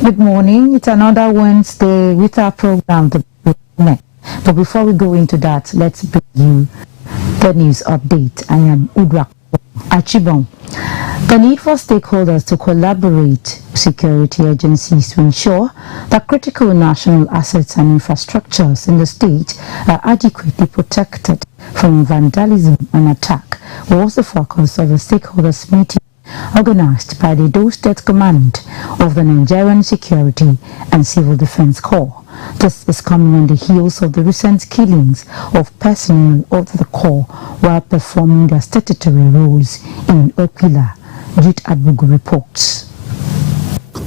Good morning. It's another Wednesday with our program, The Connect. But before we go into that, let's bring you the news update. I am Udrak Achibong. The need for stakeholders to collaborate with security agencies to ensure that critical national assets and infrastructures in the state are adequately protected from vandalism and attack was the focus of a stakeholders meeting organized by the Edo State Command of the Nigerian Security and Civil Defense Corps. This is coming on the heels of the recent killings of personnel of the Corps while performing their statutory roles in Okila. Jude Abugu reports.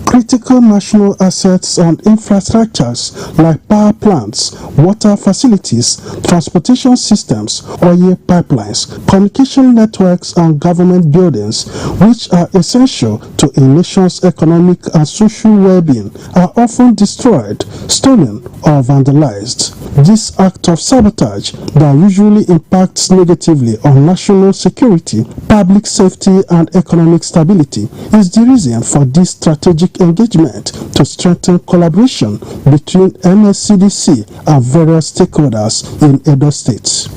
Critical national assets and infrastructures like power plants, water facilities, transportation systems, oil pipelines, communication networks and government buildings, which are essential to a nation's economic and social well-being, are often destroyed, stolen or vandalized. This act of sabotage that usually impacts negatively on national security, public safety and economic stability is the reason for this strategic engagement to strengthen collaboration between NSCDC and various stakeholders in Edo State.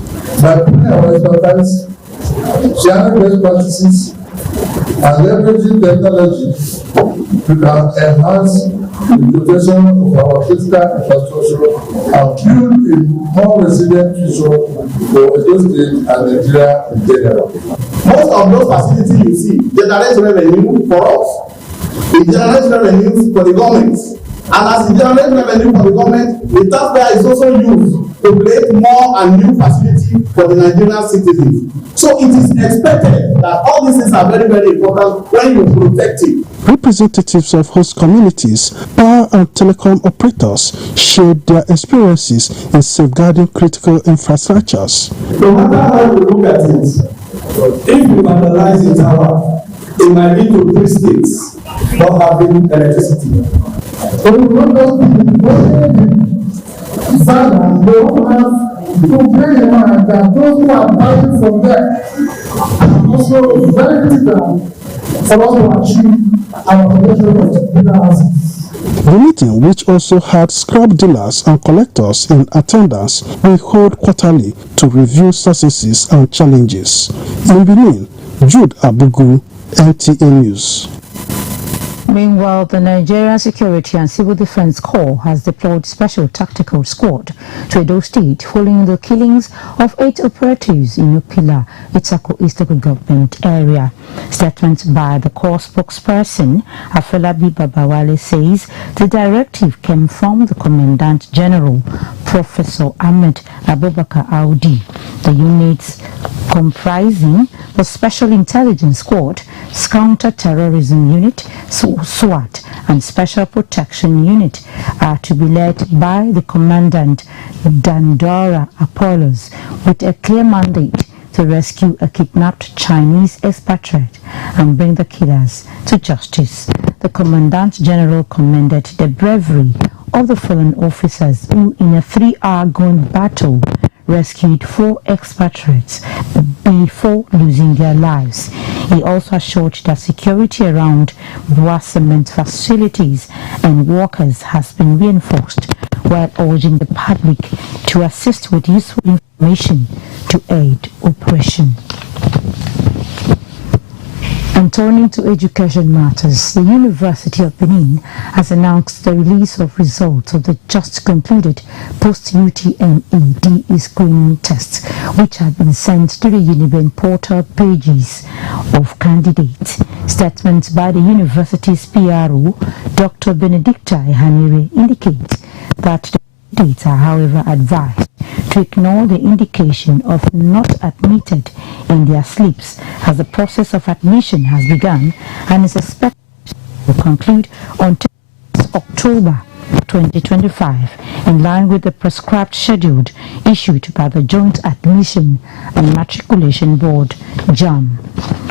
By putting our expertise, sharing best practices, and leveraging technology, we can enhance the protection of our critical infrastructure and build a more resilient future for Edo State and Nigeria in general. Most of those facilities you see generate revenue for us. It generates revenue for the government. And as it generates revenue for the government, the taxpayer is also used to create more and new facilities for the Nigerian citizens. So it is expected that all these things are very, very important when you protect it. Representatives of host communities, power and telecom operators shared their experiences in safeguarding critical infrastructures. No matter how you look at it, if you vandalize the tower, it might lead to 3 states not having electricity. So we want those people they don't have to pay in mind that those who are buying from there are also very critical for us to achieve our protection of bigger assets. The meeting, which also had scrap dealers and collectors in attendance, will hold quarterly to review successes and challenges. In Benin, Jude Abugu, NTA News. Meanwhile, the Nigerian Security and Civil Defense Corps has deployed special tactical squad to Edo State following the killings of 8 operatives in Okila, Itsako Eastern government area. Statement by the Corps spokesperson, Afolabi Babawale, says the directive came from the Commandant General, Professor Ahmed Abubakar Audi. The units comprising the Special Intelligence Squad, Counter-Terrorism Unit, SWAT and Special Protection Unit are to be led by the Commandant Dandora Apollos with a clear mandate to rescue a kidnapped Chinese expatriate and bring the killers to justice. The Commandant General commended the bravery of the fallen officers who, in a 3-hour gun battle, rescued 4 expatriates before losing their lives. He also assured that security around Bua cement facilities and workers has been reinforced, while urging the public to assist with useful information to aid operation. And turning to education matters, the University of Benin has announced the release of results of the just concluded post-UTME DE screening tests, which have been sent to the Uniben portal pages of candidates. Statements by the university's PRO, Dr. Benedicta Ehanire, indicate that the candidates are, however, advised to ignore the indication of not admitted in their slips, as the process of admission has begun and is expected to conclude on October 2025, in line with the prescribed schedule issued by the Joint Admission and Matriculation Board, JAM.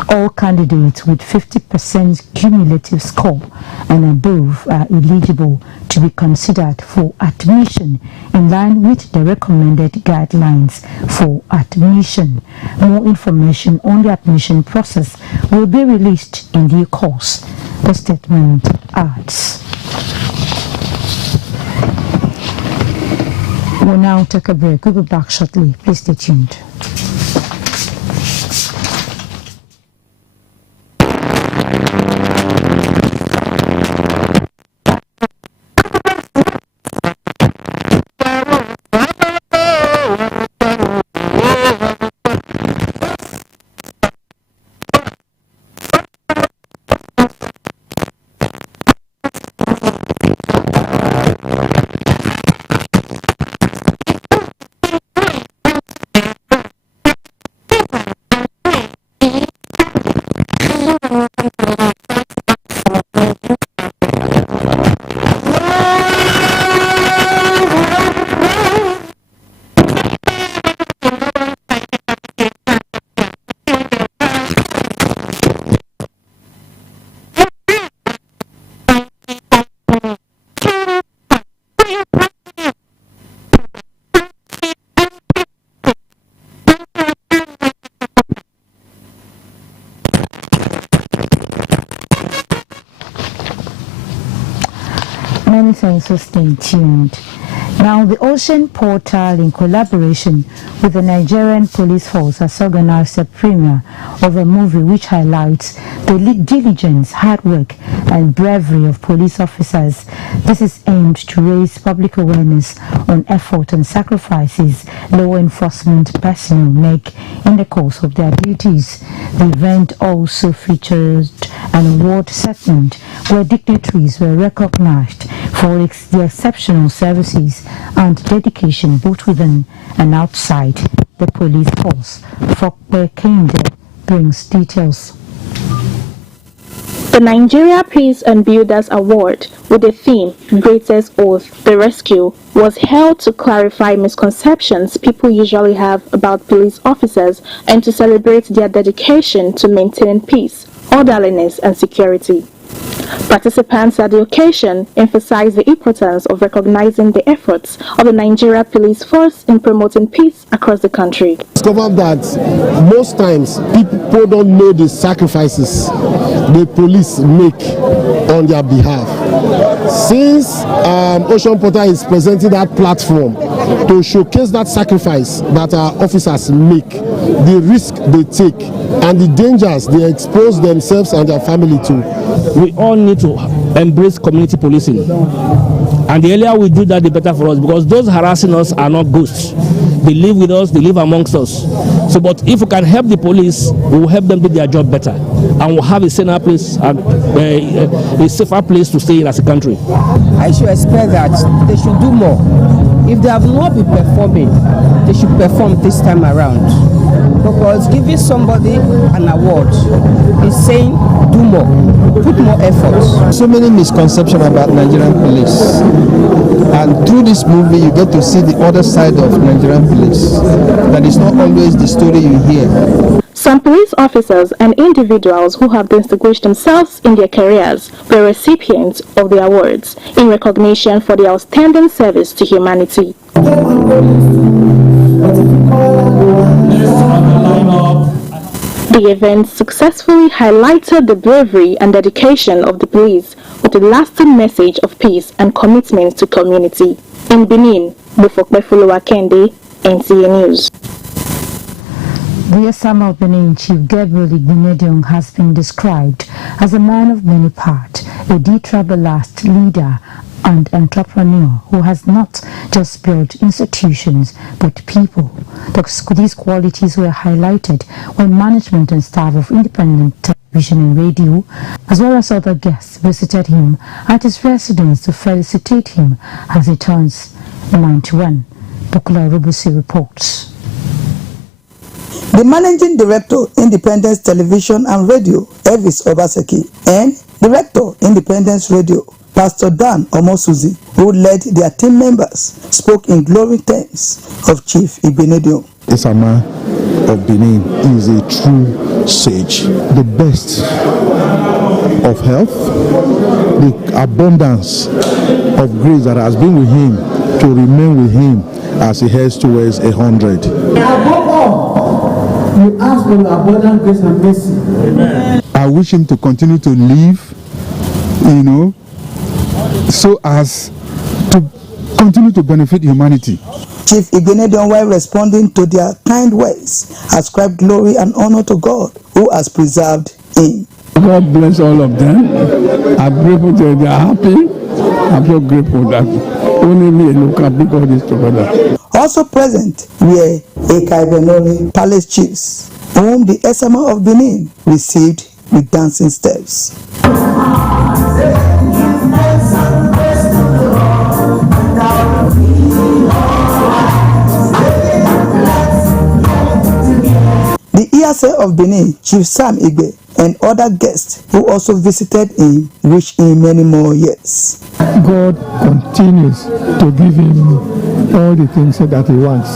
All candidates with 50% cumulative score and above are eligible to be considered for admission in line with the recommended guidelines for admission. More information on the admission process will be released in due course, the statement adds. We'll now take a break. We'll be back shortly. Please stay tuned. Many thanks for staying tuned. Now, the Ocean Portal, in collaboration with the Nigerian Police Force, has organized a premiere of a movie which highlights the diligence, hard work, and bravery of police officers. This is aimed to raise public awareness on effort and sacrifices law enforcement personnel make in the course of their duties. The event also featured an award segment where dignitaries were recognized for their exceptional services and dedication both within and outside the police force. Fokpe Kinde brings details. The Nigeria Peace and Builders Award, with the theme Greatest Oath, the Rescue, was held to clarify misconceptions people usually have about police officers and to celebrate their dedication to maintaining peace, orderliness, and security. Participants at the occasion emphasized the importance of recognizing the efforts of the Nigeria Police Force in promoting peace across the country. Discovered that most times people don't know the sacrifices the police make on their behalf. Since Ocean Portal is presenting that platform to showcase that sacrifice that our officers make, the risk they take, and the dangers they expose themselves and their family to. We all need to embrace community policing, and the earlier we do that, the better for us, because those harassing us are not ghosts. They live with us, they live amongst us. So, but if we can help the police, we will help them do their job better, and we'll have a safer place, a safer place to stay in as a country. I should expect that they should do more. If they have not been performing, they should perform this time around. Because giving somebody an award is saying do more, put more effort. So many misconceptions about Nigerian police, and through this movie you get to see the other side of Nigerian police. That is not always the story you hear. Some police officers and individuals who have distinguished themselves in their careers were recipients of the awards in recognition for their outstanding service to humanity. The event successfully highlighted the bravery and dedication of the police with a lasting message of peace and commitment to community. In Benin, Bufokbe Kende, NTA News. The Osama of Benin Chief Gabriel Igbinedion has been described as a man of many parts, a detribalized leader and entrepreneur who has not just built institutions but people. These qualities were highlighted when management and staff of independent television and radio, as well as other guests, visited him at his residence to felicitate him as he turns 91. Bukula Rubusi reports. The Managing Director, Independence Television and Radio, Elvis Obaseki, and Director, Independence Radio, Pastor Dan Omosuzi, who led their team members, spoke in glowing terms of Chief Igbinedion. Osama of Benin is a true sage. The best of health, the abundance of grace that has been with him to remain with him as he heads towards 100. We ask for your abundant grace and mercy. Amen. I wish him to continue to live, so as to continue to benefit humanity. Chief Igbenedion, while responding to their kind words, ascribed glory and honor to God who has preserved him. God bless all of them. I'm grateful that they are happy. I'm so grateful that only me alone can bring all this together. Also present were Eka Ibenori palace chiefs, whom the Esama of Benin received with dancing steps. The Iyase of Benin, Chief Sam Igbe, and other guests who also visited him wished him many more years. God continues to give him all the things that he wants.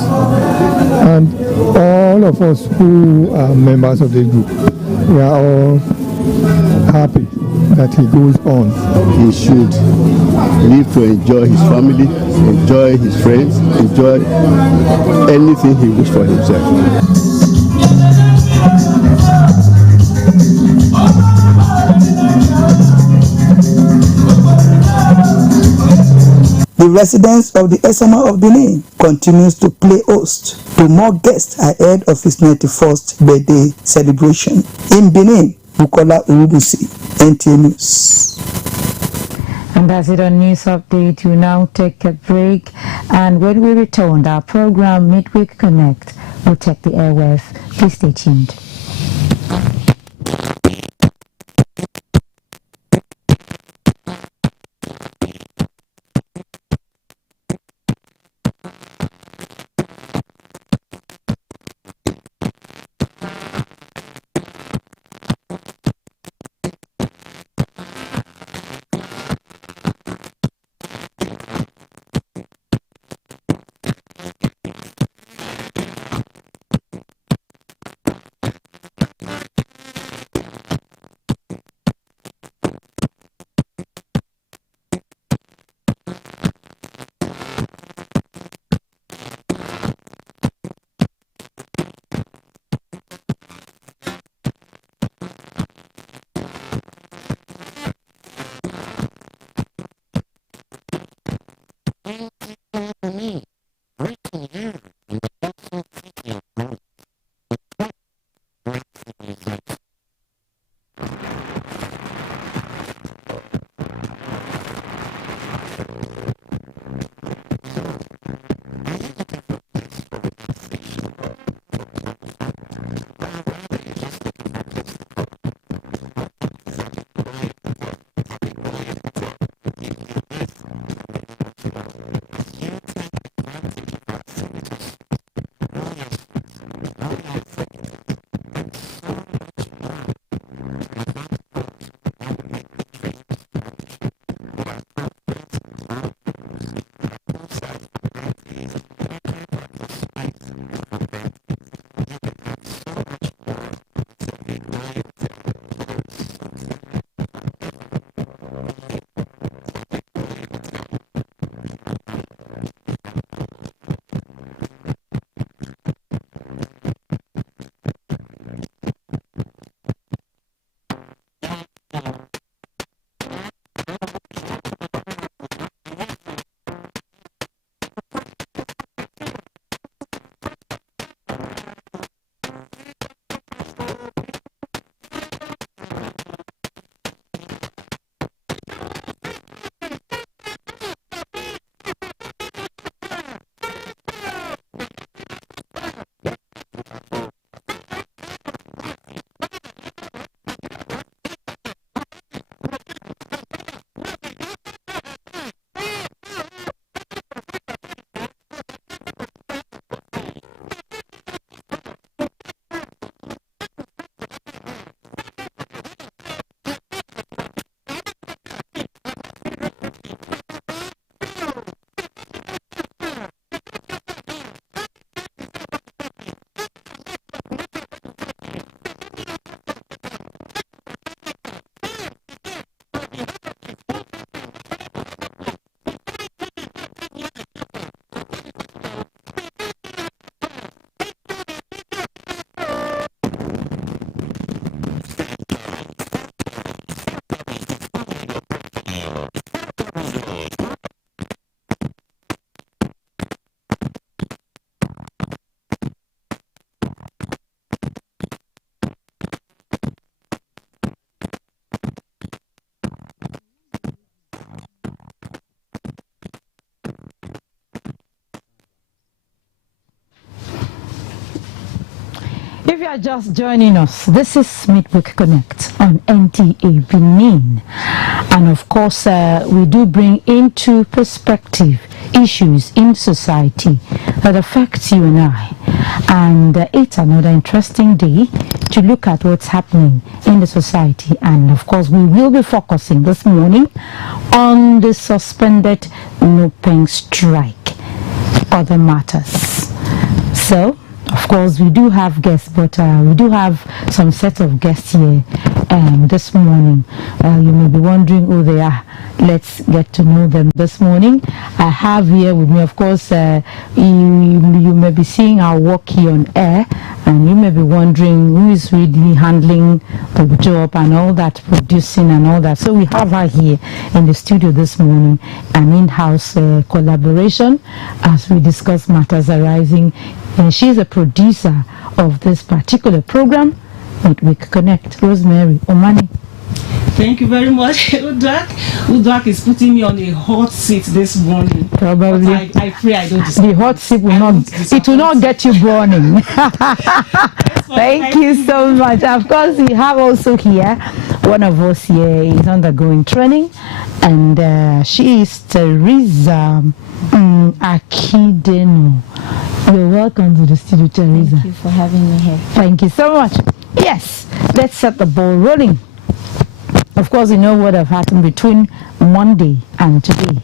And all of us who are members of the group, we are all happy that he goes on. He should live to enjoy his family, enjoy his friends, enjoy anything he wishes for himself. The residents of the Esama of Benin continues to play host to more guests ahead of his 91st birthday celebration. In Benin, Bukola Urubusi, NTA News. And that's it on News Update. We now take a break, and when we return, our program Midweek Connect will take the airwaves. Please stay tuned. you are just joining us, this is Midweek Connect on NTA Benin. And of course, we do bring into perspective issues in society that affect you and I. And it's another interesting day to look at what's happening in the society. And of course, we will be focusing this morning on the suspended Nupeng strike, other matters. So, of course, we do have guests, but we do have some set of guests here this morning. You may be wondering who they are. Let's get to know them this morning. I have here with me, of course, you may be seeing our work here on air, and you may be wondering who is really handling the job and all that, producing and all that. So we have her here in the studio this morning, an in-house collaboration as we discuss matters arising. And she's a producer of this particular program, Midweek Connect. Rosemary Omani. Thank you very much, Uduak. Uduak is putting me on a hot seat this morning. Probably. I pray I don't. The hot seat will not get you burning. Thank you so much. Of course, we have also here, one of us here is undergoing training, and she is Teresa Akideno. You're welcome to the studio, Teresa. Thank you for having me here. Thank you so much. Yes, let's set the ball rolling. Of course, you know what have happened between Monday and today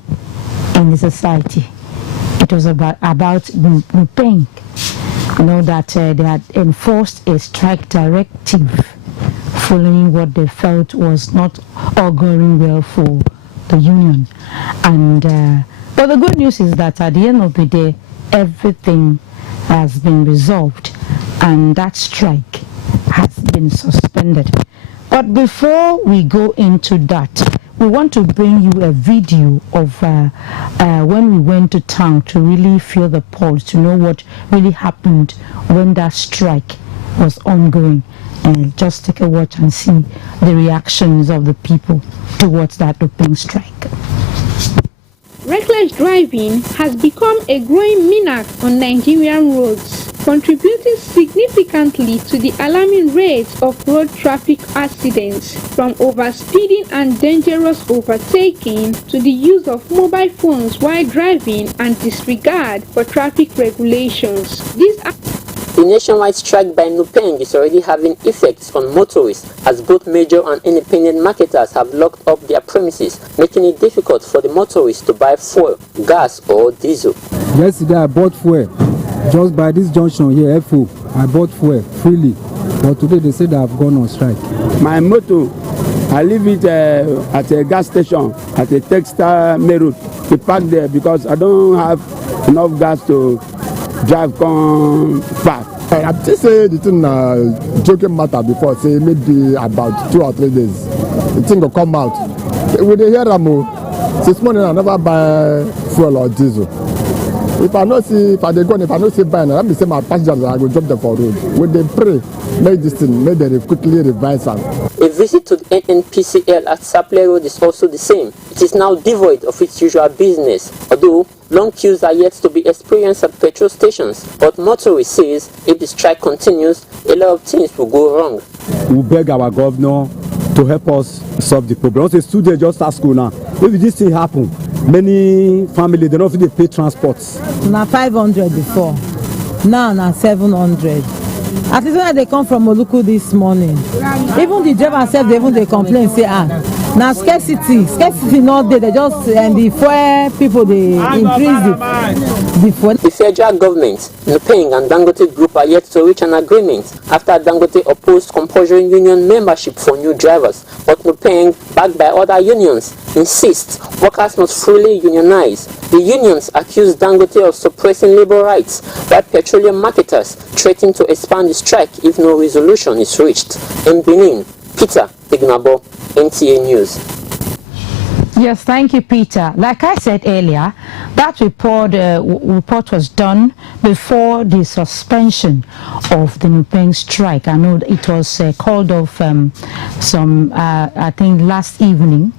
in the society. It was about Nupeng. You know that they had enforced a strike directive following what they felt was not auguring well for the union. And but the good news is that at the end of the day, everything has been resolved and that strike has been suspended. But before we go into that, we want to bring you a video of when we went to town to really feel the pulse, to know what really happened when that strike was ongoing. And just take a watch and see the reactions of the people towards that Nupeng strike. Reckless driving has become a growing menace on Nigerian roads, contributing significantly to the alarming rate of road traffic accidents, from overspeeding and dangerous overtaking to the use of mobile phones while driving and disregard for traffic regulations. The nationwide strike by Nupeng is already having effects on motorists, as both major and independent marketers have locked up their premises, making it difficult for the motorists to buy fuel, gas or diesel. Yesterday I bought fuel just by this junction here, FO. I bought fuel freely, but today they said I've gone on strike. My motor, I leave it at a gas station at a textile main road. I park there because I don't have enough gas to drive come back. I just say the thing joking matter before, say maybe about 2 or 3 days. The thing will come out. With the hear this morning I never buy fuel or diesel. If I don't see, if I don't see buying, let me say my passengers, I will drop them for road. When they pray, make this thing, make them quickly revise them. A visit to the NNPCL at Saple Road is also the same. It is now devoid of its usual business, although long queues are yet to be experienced at petrol stations. But motorists says if the strike continues, a lot of things will go wrong. We beg our governor to help us solve the problem. Once a student just start school now, if this thing happen, many families they don't feel they pay transports. Now 500 before, now 700. At least when they come from Oluku this morning, even the driver self they complain, say now scarcity not there. They just and the fuel people they increase the fuel. The federal government, Nupeng and Dangote Group are yet to reach an agreement after Dangote opposed compulsory union membership for new drivers. But Nupeng, backed by other unions, insists workers must fully unionize. The unions accuse Dangote of suppressing labor rights, while petroleum marketers threaten to expand the strike if no resolution is reached. In Benin, Peter Ignabo, NTA News. Yes, thank you, Peter. Like I said earlier, that report was done before the suspension of the Nupeng strike. I know it was called off I think last evening,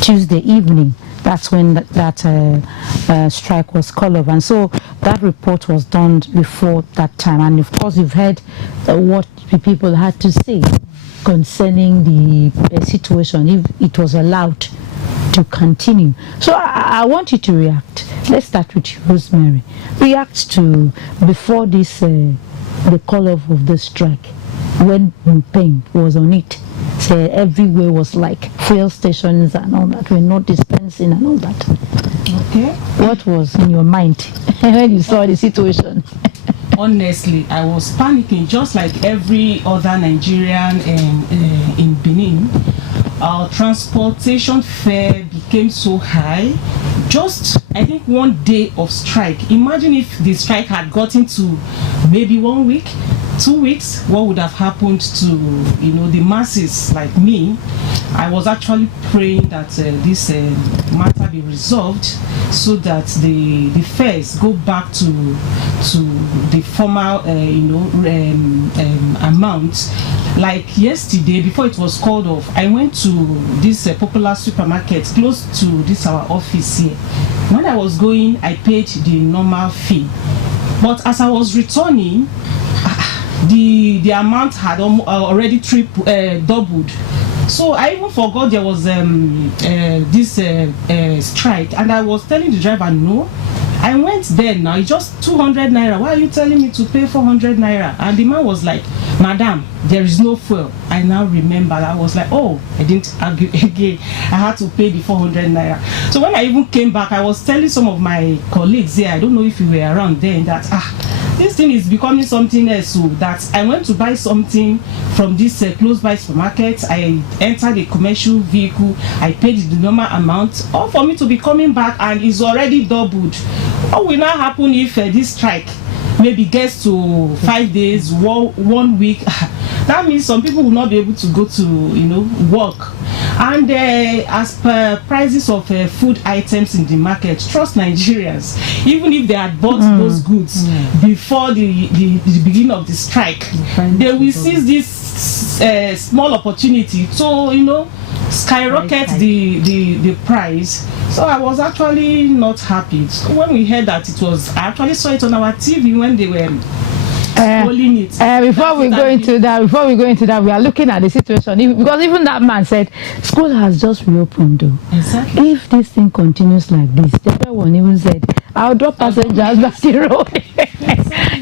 Tuesday evening. That's when that strike was called off. And so that report was done before that time. And of course, you've heard what the people had to say concerning the situation, if it was allowed to continue. So I want you to react. Let's start with you, Rosemary. React to before this the call off of the strike, when pain was on it. So everywhere was like fuel stations and all that were not dispensing and all that. Okay. What was in your mind when you saw the situation? Honestly, I was panicking just like every other Nigerian in Benin. Our transportation fare became so high. Just, I think, one day of strike. Imagine if the strike had gotten to maybe 1 week, 2 weeks, what would have happened to, the masses like me? I was actually praying that this matter be resolved so that the fares go back to the former, amount. Like yesterday, before it was called off, I went to this popular supermarket close to this our office here. When I was going, I paid the normal fee, but as I was returning, the amount had already doubled. So I even forgot there was this strike, and I was telling the driver, no, I went there now, it's just 200 naira. Why are you telling me to pay 400 naira? And the man was like, madam, there is no fuel. I now remember. I was like, oh, I didn't argue again. I had to pay the 400 naira. So when I even came back, I was telling some of my colleagues here, I don't know if you were around then, that this thing is becoming something else. So that I went to buy something from this close by supermarket. I entered a commercial vehicle. I paid the normal amount, all for me to be coming back, and it's already doubled. What will now happen if this strike maybe gets to 5 days, 1 week? That means some people will not be able to go to work. And as per prices of food items in the market, trust Nigerians, even if they had bought those goods before the beginning of the strike, they will seize this small opportunity to skyrocket the price. So I was actually not happy. So when we heard that I actually saw it on our TV when they were rolling it. Before we go into that, we are looking at the situation, because even that man said school has just reopened though. Exactly. If this thing continues like this, the other one even said, I'll drop passengers back the road.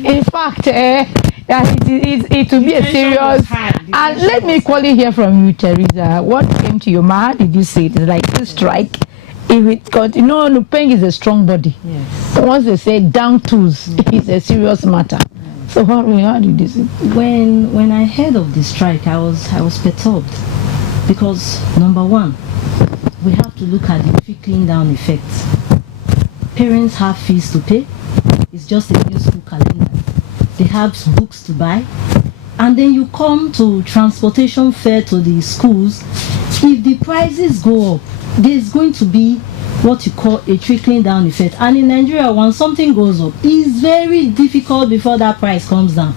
In fact, it will be a serious. And let me equally hear from you, Teresa. What came to your mind? Did you say it is like this strike? If it continues, Nupeng is a strong body. Yes. Once they say down tools, it's a serious matter. So how did you see? When I heard of the strike, I was perturbed, because number one, we have to look at the trickling down effect. Parents have fees to pay. It's just a new school calendar. They have books to buy, and then you come to transportation fare to the schools. If the prices go up, there's going to be what you call a trickling down effect. And in Nigeria, when something goes up, it's very difficult before that price comes down.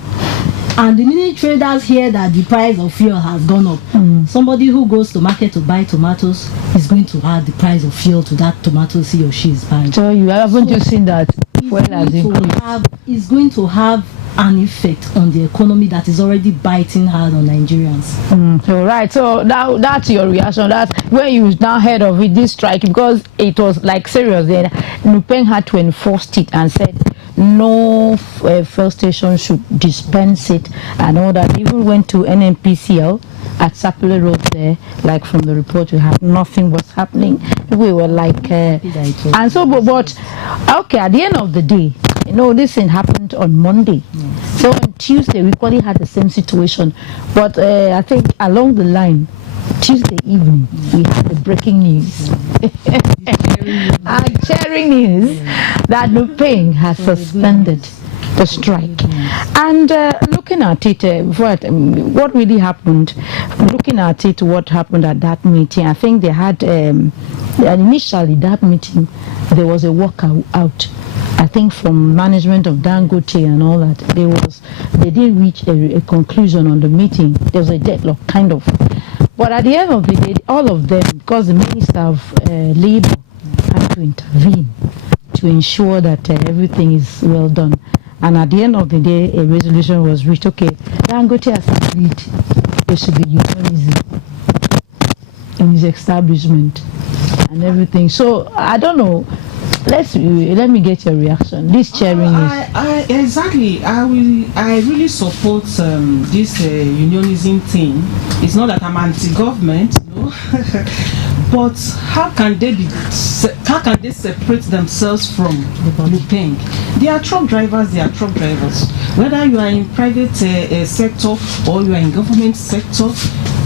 And the minute traders hear that the price of fuel has gone up, somebody who goes to market to buy tomatoes is going to add the price of fuel to that tomatoes he or she is buying. So you haven't just seen that it's going to have an effect on the economy that is already biting hard on Nigerians. So right, so now that's your reaction. That's when you now heard of it, this strike, because it was like serious. Then Nupeng had to enforce it and said no fuel station should dispense it and all that. Even went to NNPCL at Sapele Road there, like from the report we had, nothing was happening. We were like, and so, but okay, at the end of the day, this thing happened on Monday. Yes. So on Tuesday, we probably had the same situation. But I think along the line, Tuesday evening, we had the breaking news. Sharing news that Nupeng has suspended the strike. And looking at it, what really happened, looking at it, what happened at that meeting, I think they had, initially that meeting, there was a walkout. I think from management of Dangote and all that, they didn't reach a conclusion on the meeting. There was a deadlock, kind of. But at the end of the day, all of them, because the Minister of Labour had to intervene to ensure that everything is well done. And at the end of the day, a resolution was reached. Okay, Dangote has agreed there should be unionism in his establishment and everything. So I don't know. Let me get your reaction. This chairing exactly. I really support this unionism thing. It's not that I'm anti-government, no. But how can they separate themselves from Nupeng? They are truck drivers. They are truck drivers. Whether you are in private sector or you are in government sector,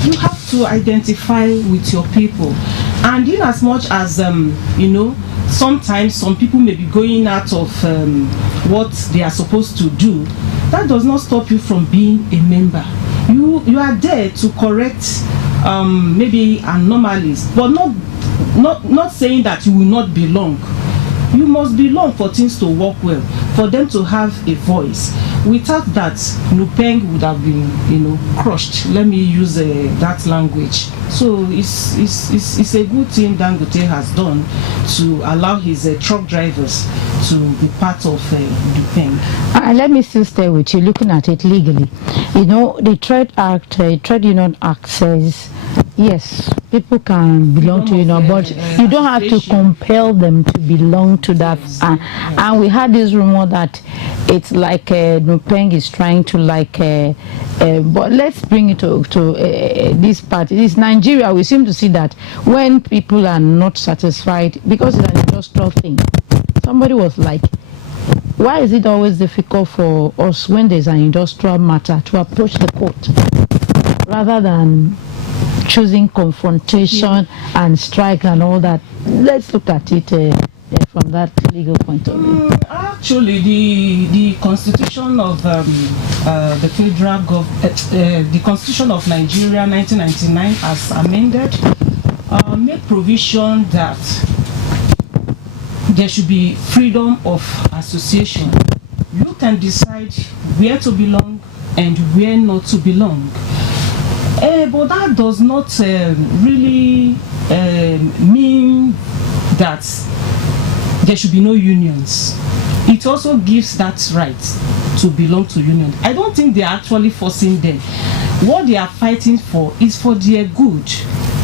you have to identify with your people. And in as much as sometimes some people may be going out of what they are supposed to do, that does not stop you from being a member. You are there to correct maybe anomalies, but not saying that you will not belong. You must belong for things to work well, for them to have a voice. Without that, Nupeng would have been, crushed. Let me use that language. So it's a good thing Dangote has done to allow his truck drivers to be part of Nupeng. Let me still stay with you, looking at it legally. The Trade Union Act says, yes, people can belong to but you don't have to compel them to belong to that. And we had this rumor that it's like Nupeng is trying to but let's bring it to this part. This Nigeria, we seem to see that when people are not satisfied, because it's an industrial thing. Somebody was like, why is it always difficult for us when there's an industrial matter to approach the court rather than choosing confrontation and strike and all that? Let's look at it from that legal point of view. Actually, the Constitution of the federal government, the Constitution of Nigeria 1999, as amended, made provision that there should be freedom of association. You can decide where to belong and where not to belong. But that does not really mean that there should be no unions. It also gives that right to belong to union. I don't think they are actually forcing them. What they are fighting for is for their good.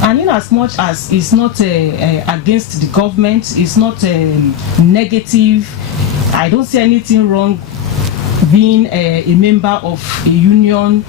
And in as much as it's not against the government, it's not negative, I don't see anything wrong being a member of a union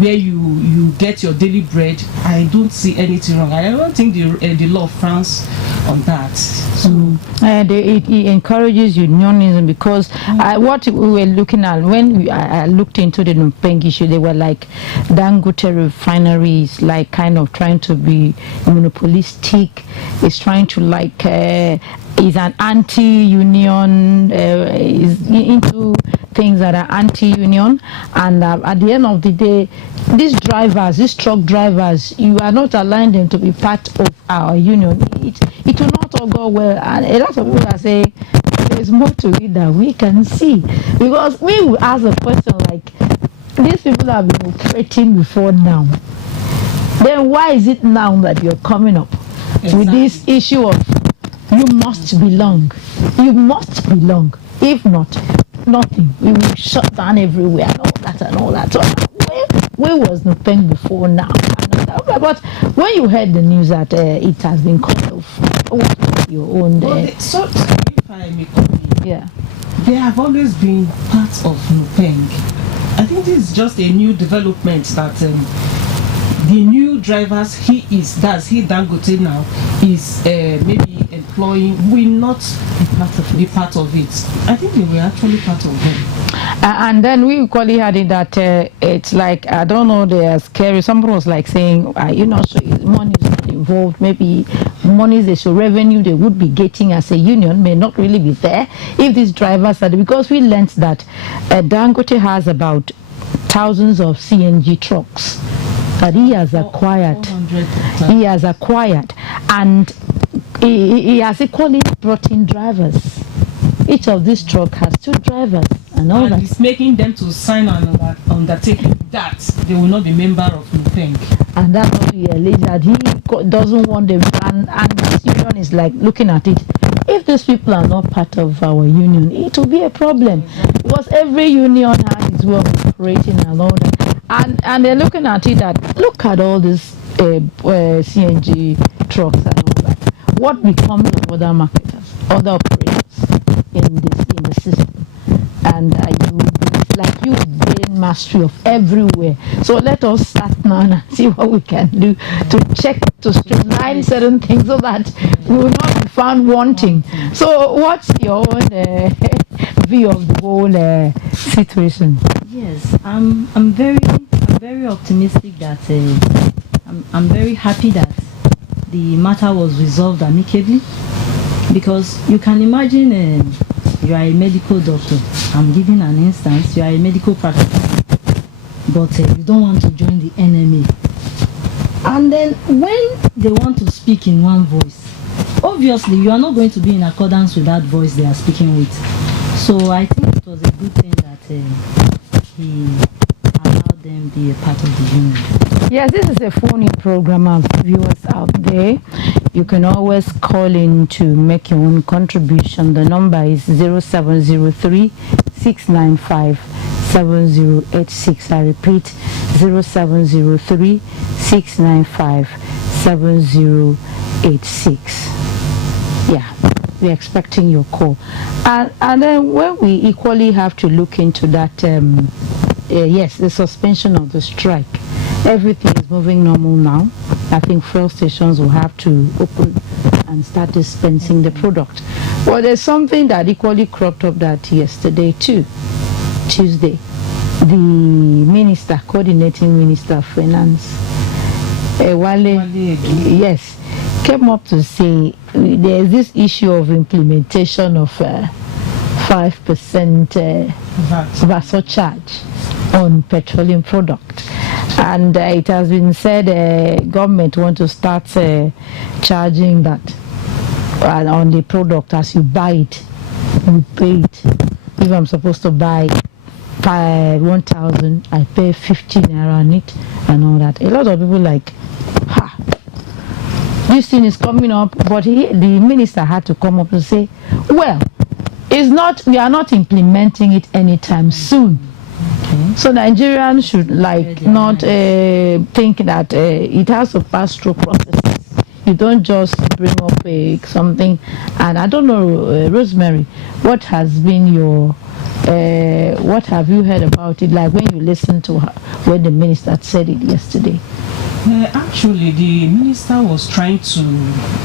where you get your daily bread. I don't see anything wrong. I don't think the law frowns on that. So it encourages unionism, because what we were looking at when I looked into the Nupeng issue, they were like Dangote refinery is like kind of trying to be monopolistic. It's trying to is an anti-union, is into things that are anti-union, and at the end of the day, these truck drivers, you are not allowing them to be part of our union. It will not all go well, and a lot of people are saying there's more to it than we can see, because we will ask a question like, these people have been operating before now, then why is it now that you're coming up with this issue of you must belong? You must belong. If not, nothing. We will shut down everywhere and all that. So where was Nupeng before now? But when you heard the news that it has been cut off, what was your own so if I may comment, they have always been part of Nupeng. I think this is just a new development that the new drivers Dangote now is maybe employing will not be part of it. I think they were actually part of them. And then we equally had it that it's like, I don't know, they are scary. Somebody was like saying, so money is not involved. Maybe money, the revenue they would be getting as a union may not really be there if these drivers are there. Because we learned that Dangote has about thousands of CNG trucks that he has acquired. He has acquired, and he has equally brought in drivers. Each of these trucks has 2 drivers and all that. It's making them to sign an undertaking that they will not be member of Nupeng. And that's what we allege, that he doesn't want them, and this union one is like looking at it. If these people are not part of our union, it will be a problem because every union has its way of operating and all that. And they're looking at it that look at all these CNG trucks and all that. What becomes of other marketers, other operators in the system? And you gain mastery of everywhere. So let us start now and see what we can do to check, to streamline certain things so that we will not be found wanting. So what's your own view of the whole situation? Yes, I'm very optimistic that I'm very happy that the matter was resolved amicably, because you can imagine you are a medical doctor. I'm giving an instance. You are a medical practitioner, but you don't want to join the enemy. And then when they want to speak in one voice, obviously you are not going to be in accordance with that voice they are speaking with. So I think it was a good thing that he allowed them be a part of the union. Yes, this is a phone-in program of viewers out there. You can always call in to make your own contribution. The number is 0703 695 7086. I repeat, 0703 695 7086. Yeah, we're expecting your call. And then when we equally have to look into that, yes, the suspension of the strike. Everything is moving normal now. I think fuel stations will have to open and start dispensing the product. Well, there's something that equally cropped up that yesterday too, Tuesday. The minister, coordinating minister of finance, Wale, yes, came up to say there's this issue of implementation of 5% VAT surcharge on petroleum product. And it has been said government want to start charging that on the product as you buy it, you pay it. If I'm supposed to buy 1,000, I pay 15 naira on it and all that. A lot of people like, this thing is coming up, but the minister had to come up and say, well, it's not, we are not implementing it anytime soon. So Nigerians should not think that it has to pass through processes. You don't just bring up something. And I don't know, Rosemary, what has been your, what have you heard about it? Like when you listened to her, when the minister said it yesterday. Actually, the minister was trying to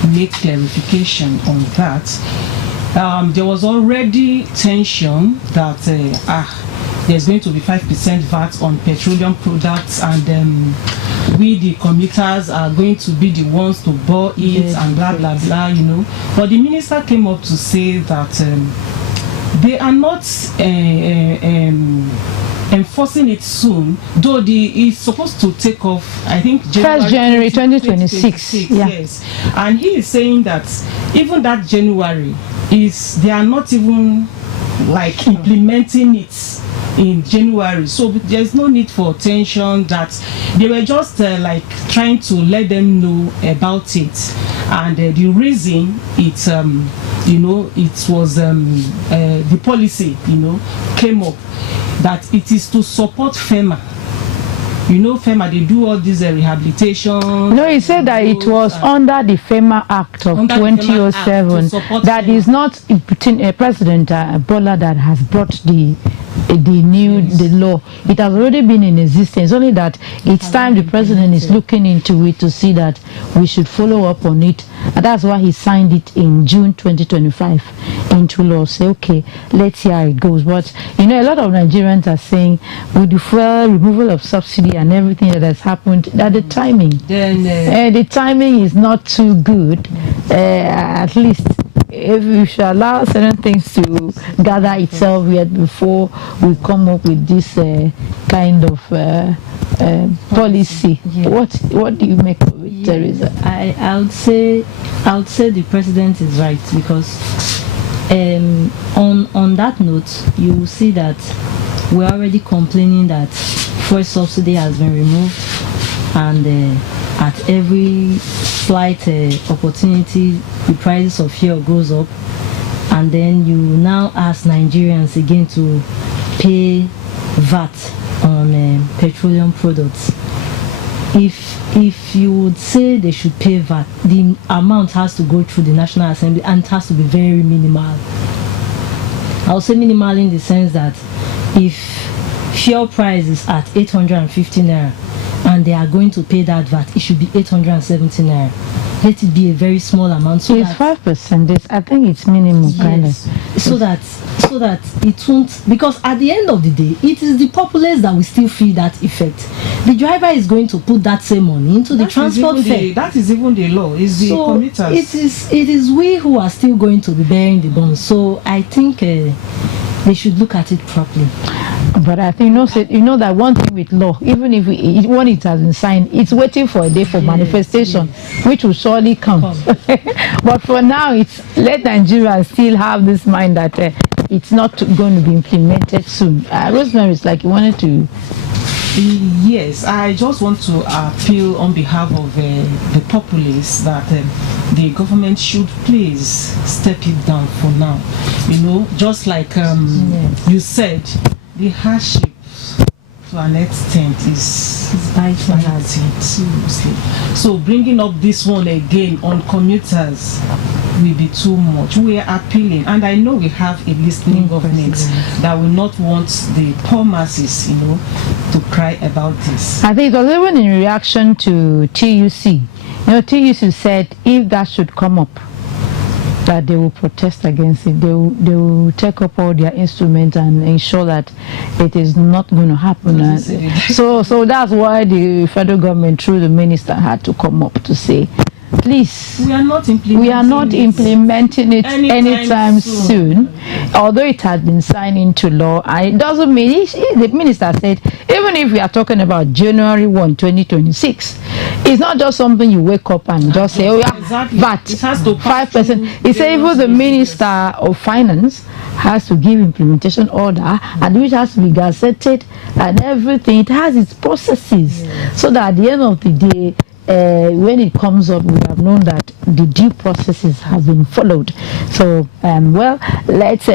make clarification on that. There was already tension that there's going to be 5% VAT on petroleum products, and we the commuters are going to be the ones to buy it, and blah blah blah, you know. But the minister came up to say that they are not enforcing it soon, though it's supposed to take off, I think, 1st January 2026. Yeah. Yes, and he is saying that even that January they are not even like implementing it in January, so there's no need for tension. That they were just like trying to let them know about it, and the reason it it was the policy came up that it is to support FEMA. FEMA, they do all this rehabilitation. No, he said that it was under the FEMA Act of 2007. That FEMA. Is not President Bola that has brought the law. It has already been in existence. Only that it's time the president is looking into it to see that we should follow up on it. And that's why he signed it in June 2025 into law. Say, okay, let's see how it goes. But a lot of Nigerians are saying with the fuel removal of subsidy and everything that has happened, that the timing, the timing is not too good. At least if we should allow certain things to gather itself yet before we come up with this kind of policy. What do you make of it, Teresa? I would say the president is right, because on that note, you will see that we're already complaining that fuel subsidy has been removed, and at every slight opportunity the prices of fuel goes up, and then you now ask Nigerians again to pay VAT on petroleum products. If you would say they should pay VAT, the amount has to go through the National Assembly and it has to be very minimal. I'll say minimal in the sense that if fuel price is at 850 naira and they are going to pay that VAT, it should be 870 naira. Let it be a very small amount. So it's 5%. I think it's minimum, kind of. So that it won't, because at the end of the day, it is the populace that will still feel that effect. The driver is going to put that same money into the transport fare. That is even the law. It's the commuters. It is we who are still going to be bearing the burn. So I think they should look at it properly. But I think you know that one thing with law, even if when it has been signed, it's waiting for a day for manifestation, which will surely come. But for now, let Nigeria still have this mind that it's not going to be implemented soon. Rosemary, it's like you wanted to. Yes, I just want to appeal on behalf of the populace that the government should please step it down for now. You know, just like you said, the hardship to an extent is biting seriously. So bringing up this one again on commuters will be too much. We are appealing, and I know we have a listening government that will not want the poor masses, to cry about this. I think it was even in reaction to TUC. TUC said if that should come up, that they will protest against it. They will take up all their instruments and ensure that it is not going to happen. So that's why the federal government, through the minister, had to come up to say, please, we are not implementing it anytime soon. Although it has been signed into law, and it doesn't mean, the minister said, even if we are talking about January 1, 2026, it's not just something you wake up and just say, oh yeah, but it has to 5%. He said even the Minister of Finance has to give implementation order, and which has to be gazetted and everything. It has its processes, so that at the end of the day, when it comes up, we have known that the due processes have been followed. So, let's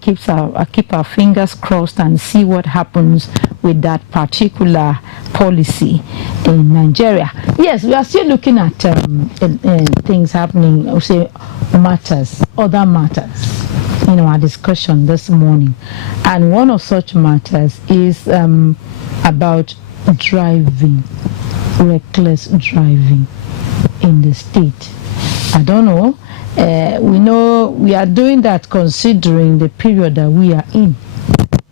keep our fingers crossed and see what happens with that particular policy in Nigeria. Yes, we are still looking at things happening, other matters in our discussion this morning. And one of such matters is about driving. Reckless driving in the state. I don't know. We know we are doing that considering the period that we are in,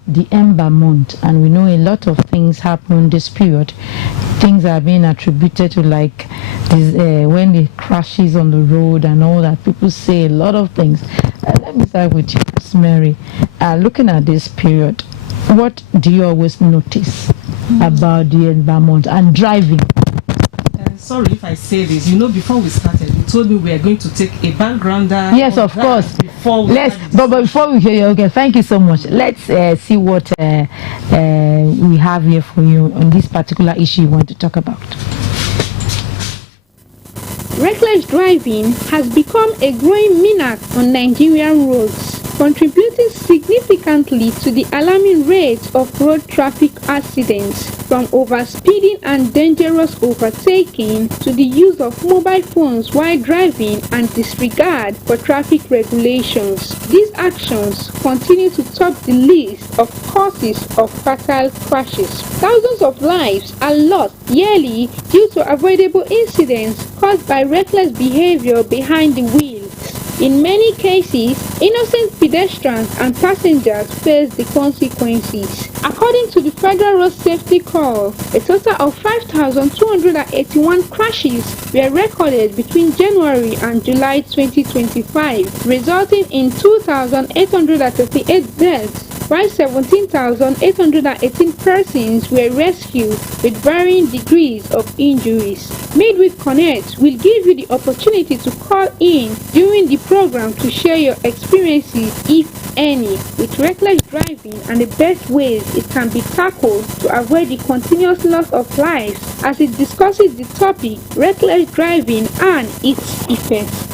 the Ember month, and we know a lot of things happen this period. Things are being attributed to like this, when it crashes on the road and all that. People say a lot of things. Let me start with you, Mary. Looking at this period, what do you always notice about the environment and driving? Sorry if I say this. Before we started, you told me we are going to take a backgrounder. Yes, of course. But before we hear you, okay, thank you so much. Let's see what we have here for you on this particular issue you want to talk about. Reckless driving has become a growing menace on Nigerian roads, contributing significantly to the alarming rate of road traffic accidents, from overspeeding and dangerous overtaking to the use of mobile phones while driving and disregard for traffic regulations. These actions continue to top the list of causes of fatal crashes. Thousands of lives are lost yearly due to avoidable incidents caused by reckless behavior behind the wheel. In many cases, innocent pedestrians and passengers face the consequences. According to the Federal Road Safety Corps, a total of 5,281 crashes were recorded between January and July 2025, resulting in 2,838 deaths, while 17,818 persons were rescued with varying degrees of injuries. Midweek Connect will give you the opportunity to call in during the program to share your experiences, if any, with reckless driving and the best ways it can be tackled to avoid the continuous loss of lives, as it discusses the topic reckless driving and its effects.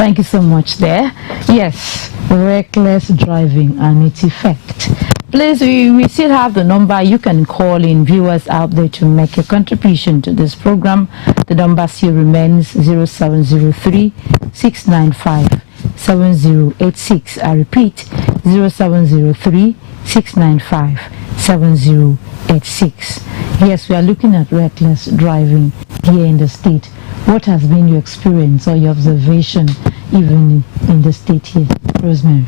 Thank you so much there. Yes, reckless driving and its effect. Please, we still have the number. You can call in, viewers out there, to make a contribution to this program. The number still remains 0703 695 7086. I repeat, 0703 695 7086. Yes, we are looking at reckless driving here in the state. What has been your experience or your observation even in the state here, Rosemary?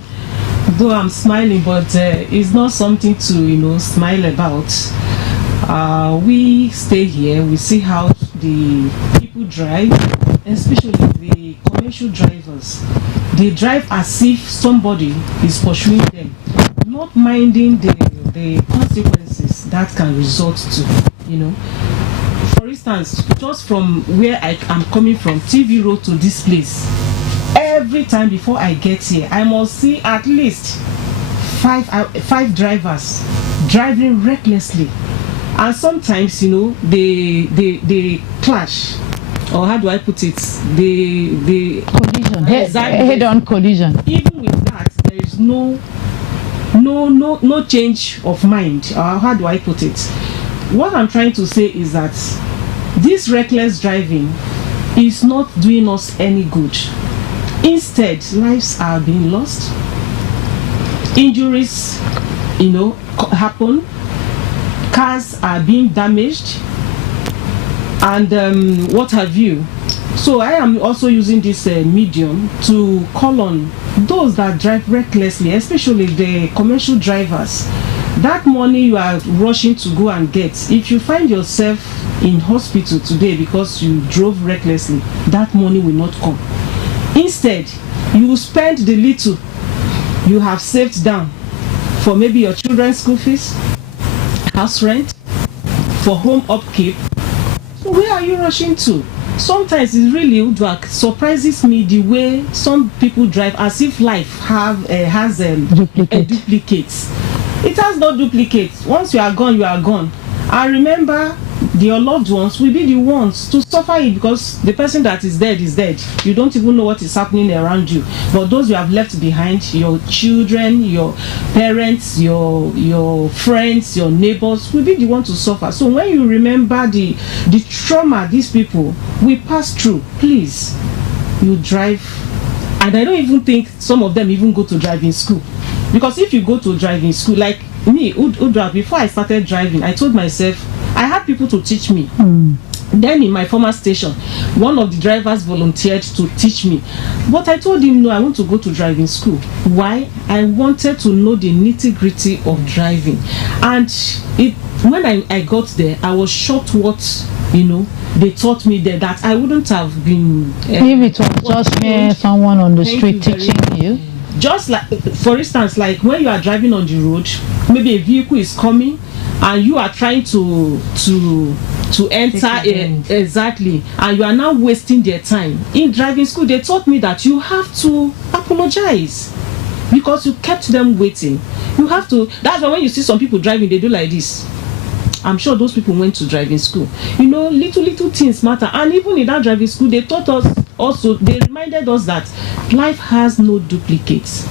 Though I'm smiling, but it's not something to smile about. We stay here, we see how the people drive, especially the commercial drivers. They drive as if somebody is pursuing them, not minding the consequences that can result to. For instance, just from where I am coming from, TV Road to this place, every time before I get here, I must see at least five drivers driving recklessly, and sometimes they clash, or how do I put it? The collision, head-on collision. Even with that, there is no change of mind. How do I put it? What I'm trying to say is that this reckless driving is not doing us any good. Instead, lives are being lost, injuries happen, cars are being damaged, and what have you. So I am also using this medium to call on those that drive recklessly, especially the commercial drivers. That money you are rushing to go and get, if you find yourself in hospital today because you drove recklessly, that money will not come. Instead, you will spend the little you have saved down for maybe your children's school fees, house rent, for home upkeep. So where are you rushing to? Sometimes it really surprises me the way some people drive as if life has a duplicate. It has no duplicate. Once you are gone, you are gone. And remember, your loved ones will be the ones to suffer it, because the person that is dead is dead. You don't even know what is happening around you. But those you have left behind, your children, your parents, your friends, your neighbors, will be the one to suffer. So when you remember the trauma these people will pass through, please, you drive. And I don't even think some of them even go to driving school. Because if you go to driving school, like me, Udra, before I started driving, I told myself, I had people to teach me. Then in my former station, one of the drivers volunteered to teach me. But I told him, no, I want to go to driving school. Why? I wanted to know the nitty-gritty of driving. And when I got there, I was shocked what, they taught me there, that I wouldn't have been... if it was just someone on the street teaching you. Just like, for instance, like when you are driving on the road, maybe a vehicle is coming and you are trying to enter exactly, and you are now wasting their time. In driving school, they taught me that you have to apologize because you kept them waiting. You have to. That's why when you see some people driving, they do like this. I'm sure those people went to driving school. Little things matter. And even in that driving school, they taught us also, they reminded us that life has no duplicates.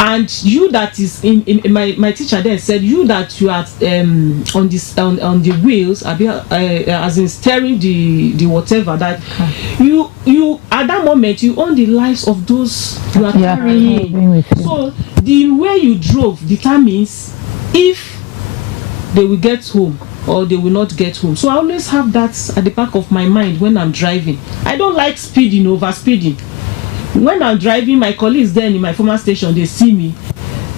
And you that is in my teacher then said, you that you are on the wheels, as in steering the whatever, that you at that moment you own the lives of those you are carrying. So the way you drove determines if they will get home or they will not get home. So I always have that at the back of my mind when I'm driving. I don't like speeding, over speeding. When I'm driving, my colleagues then in my former station, they see me.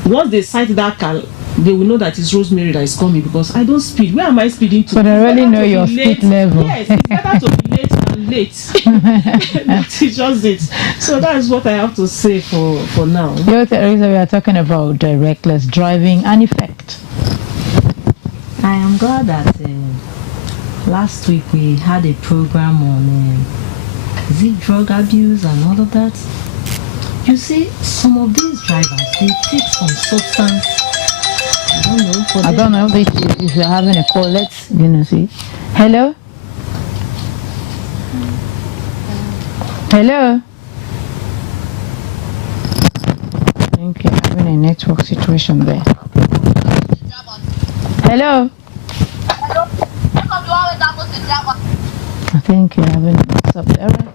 Once they sight that car, they will know that it's Rosemary that is coming, because I don't speed. Where am I speeding to? So they really know your speed level. Yes, it's better to be late than late. That is just it. So that's what I have to say for now. Teresa, we are talking about reckless driving and effect. I am glad that last week we had a program on drug abuse and all of that. You see, some of these drivers, they take some substance. I don't know if you're having a call. Let's see. Hello. think you're having a network situation there. Hello? I think you're having a sub error.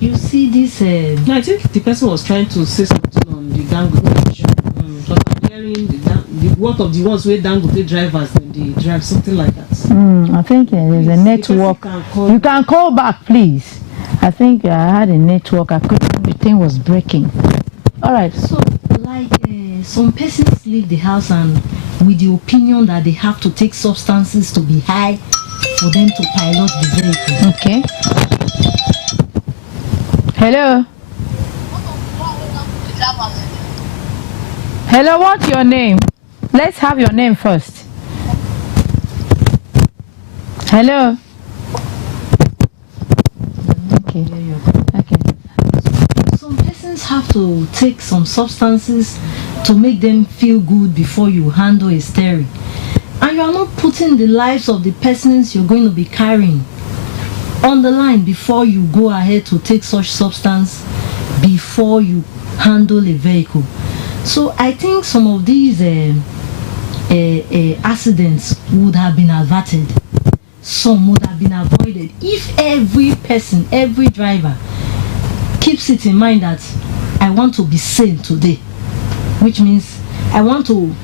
You see this? No, I think the person was trying to say something on the Dangote issue. Because I'm hearing the work of the ones where Dangote drivers and they drive something like that. I think there's a network. You can call back, please. I think I had a network. I couldn't. The thing was breaking. All right. So, like some persons leave the house and with the opinion that they have to take substances to be high for them to pilot the vehicle. Okay. Hello. Hello, what's your name? Let's have your name first. Hello. Okay. Some persons have to take some substances to make them feel good before you handle a steering. And you are not putting the lives of the persons you're going to be carrying on the line before you go ahead to take such substance before you handle a vehicle. So I think some of these accidents would have been averted. Some would have been avoided if every person, every driver keeps it in mind that I want to be sane today, which means I want to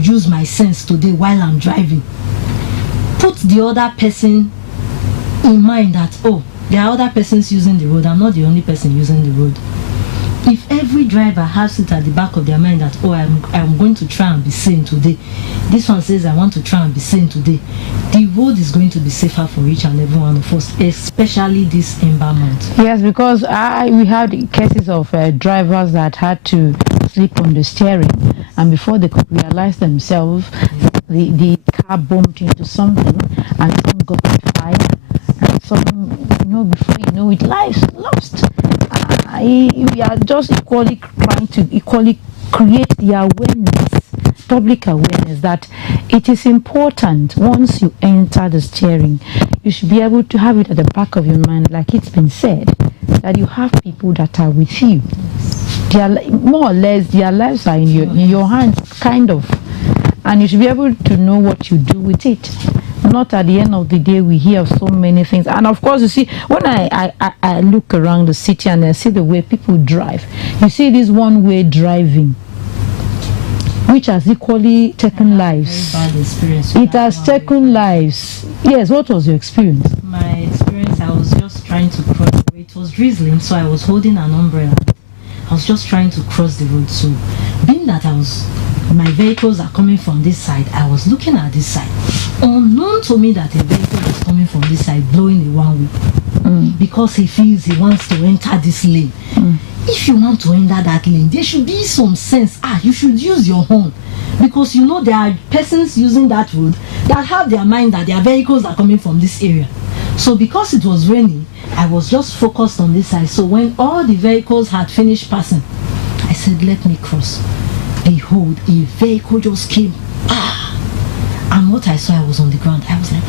use my sense today while I'm driving. Put the other person in mind that, oh, there are other persons using the road, I'm not the only person using the road. If every driver has it at the back of their mind that, oh, I'm going to try and be sane today, this one says I want to try and be sane today, the road is going to be safer for each and every one of us, especially this Ember month. Yes, because we had cases of drivers that had to sleep on the steering, and before they could realize themselves, the car bumped into something and some got on fire. Before you know it, life's lost. We are just equally trying to create the awareness, public awareness, that it is important once you enter the steering, you should be able to have it at the back of your mind, like it's been said, that you have people that are with you. They are more or less, their lives are in your hands, kind of, and you should be able to know what you do with it. Not at the end of the day we hear of so many things. And of course, you see, when I look around the city and I see the way people drive, you see this one-way driving, which has equally taken lives. It has taken lives. Yes, what was your experience? My experience, I was just trying to cross the road. It was drizzling, so I was holding an umbrella. I was just trying to cross the road. So, being that my vehicles are coming from this side, I was looking at this side. Unknown to me that a vehicle is coming from this side, blowing a one way, because he feels he wants to enter this lane. If you want to enter that lane, there should be some sense. You should use your horn, because you know there are persons using that road that have their mind that their vehicles are coming from this area. So because it was raining, I was just focused on this side. So when all the vehicles had finished passing, I said, let me cross. Behold, a vehicle just came. And what I saw, I was on the ground. I was like,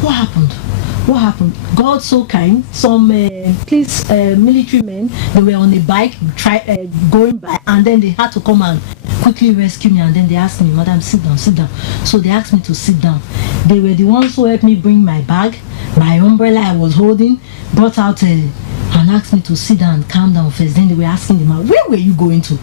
what happened? What happened? God so kind. Some police military men, they were on a bike going by, and then they had to come and quickly rescue me. And then they asked me, madam, sit down, sit down. So they asked me to sit down. They were the ones who helped me bring my bag, my umbrella I was holding, brought out and asked me to sit down and calm down first. Then they were asking the man, where were you going to?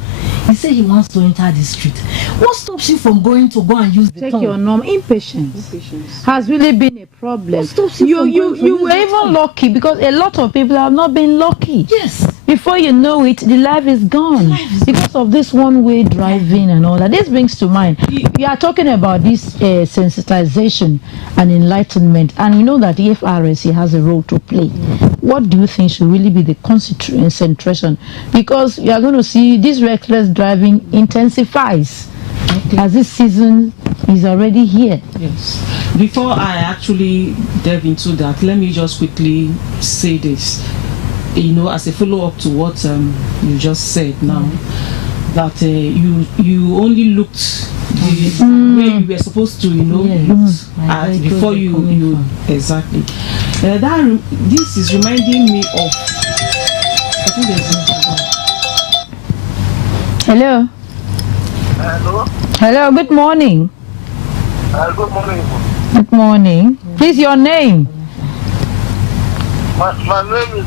He said he wants to enter the street. What stops you from going to go and use the Take your norm. Impatience has really been a problem. What stops you were even lucky, because a lot of people have not been lucky. Yes. Before you know it, the life is gone because of this one-way driving and all that. This brings to mind, we are talking about this sensitization and enlightenment, and we know that the FRSC has a role to play. What do you think should really be the concentration? Because you are going to see this reckless driving intensifies as this season is already here. Yes. Before I actually delve into that, let me just quickly say this. As a follow-up to what you just said now, that you only looked the way you were supposed to, look at before you exactly. This is reminding me of. I think there's Hello. Hello. Hello, good morning. Good morning. Good morning. Please, your name. My name is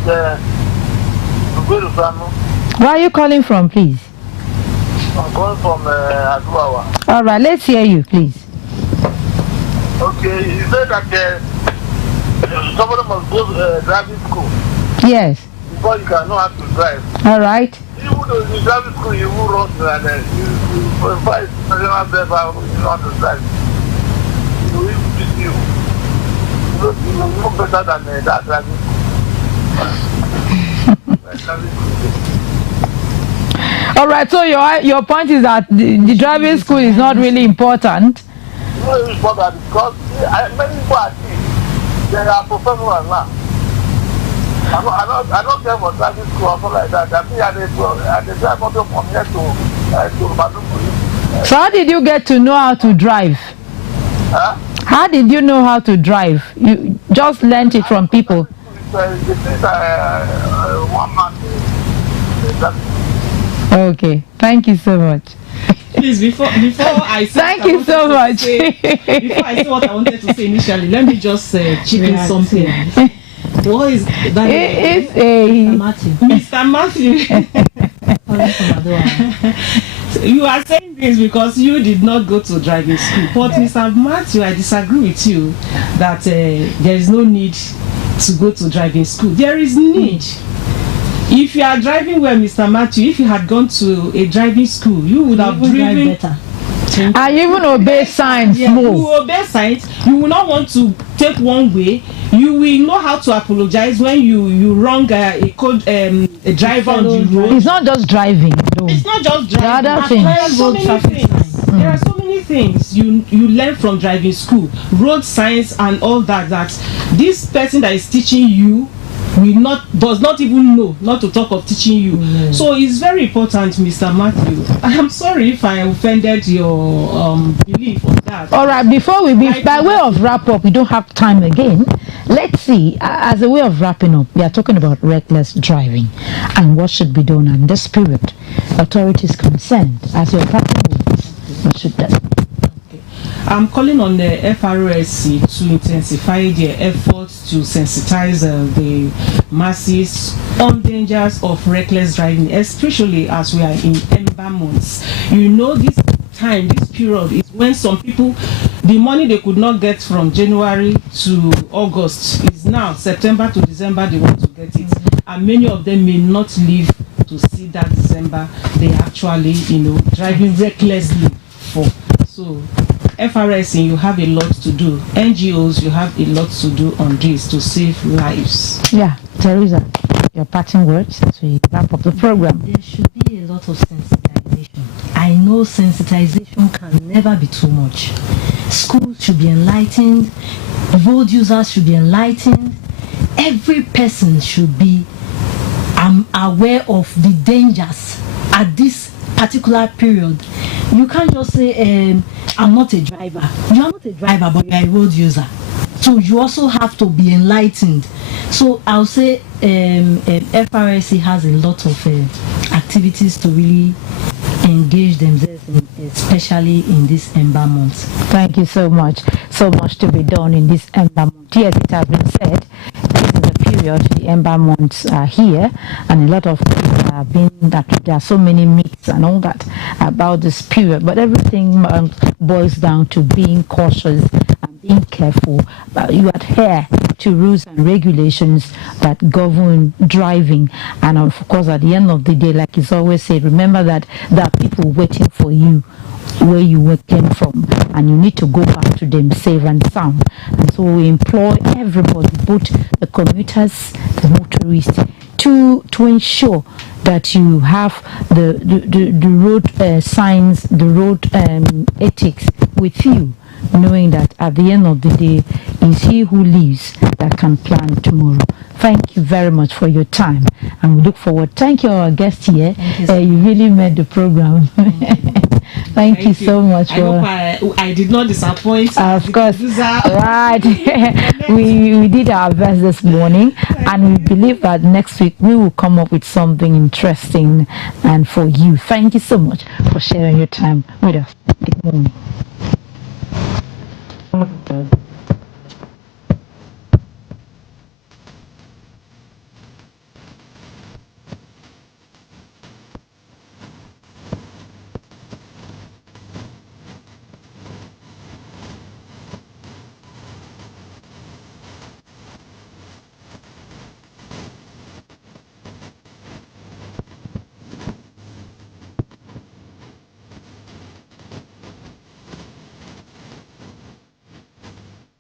Uberu Sanu. Where are you calling from, please? I'm calling from Aduawa. All right, let's hear you, please. Okay, you said that somebody must go driving school. Yes. Before you can know how to drive. All right. Even though in driving school you will run and you fight professional driver who you know how to drive. You will beat you. You know better than that driving school. All right, so your point is that the driving school is not really important. No, it's important because many people are they are professionals now. I don't care for driving school or something like that. I think they drive auto from here to Maiduguri. So how did you get to know how to drive? Huh? How did you know how to drive? You just learned it from people. Okay, thank you so much. Please, before I say thank you so much. Before I say what I wanted to say initially, let me just chip in something. What is that? It's Mr. Matthew. You are saying this because you did not go to driving school. But Mr. Matthew, I disagree with you that there is no need to go to driving school. There is need. If you are driving well, Mr. Matthew, if you had gone to a driving school, you would have driven better. I even obey signs more. You will obey signs. You will not want to take one way. You will know how to apologize when you wrong a driver on the road. It's not just driving. No. It's not just driving. The other things. There are so many things. There are so many things you learn from driving school, road signs and all that. That this person that is teaching you does not even know, not to talk of teaching you. So it's very important, Mr. Matthew. I am sorry if I offended your belief on that. All right, before we by way of wrap up, we don't have time again. Let's see, as a way of wrapping up, we are talking about reckless driving and what should be done in this period. Authorities concerned, as your parting words, what should that be? I'm calling on the FRSC to intensify their efforts to sensitize the masses on dangers of reckless driving, especially as we are in ember months. You know, this period is when some people, the money they could not get from January to August is now September to December they want to get it, and many of them may not live to see that December they actually, driving recklessly for. So FRSC, you have a lot to do. NGOs, you have a lot to do on this to save lives. Yeah, Teresa, your parting words as we wrap up the program. There should be a lot of sensitization. I know sensitization can never be too much. Schools should be enlightened. Road users should be enlightened. Every person should be aware of the dangers at this particular period. You can't just say, I'm not a driver. You are not a driver, but you are a road user. So you also have to be enlightened. So I'll say FRSC has a lot of activities to really engage themselves in, especially in this ember month. Thank you so much. So much to be done in this ember month. Yes, it has been said, this is a period, the ember months are here, and a lot of things have been that there are so many myths and all that about this period, but everything boils down to being cautious and being careful. You adhere to rules and regulations that govern driving, and of course at the end of the day, like it's always said, remember that there are people waiting for you where you came from, and you need to go back to them safe and sound. And so we employ everybody, both the commuters, the motorists, to ensure that you have the road signs, the road ethics with you, knowing that at the end of the day, it's he who lives that can plan tomorrow. Thank you very much for your time, and we look forward. Thank you, our guest here. You really made the program Thank you so much. I hope I did not disappoint. Of course. Right. we did our best this morning, and we believe that next week we will come up with something interesting and for you. Thank you so much for sharing your time with us. Good morning.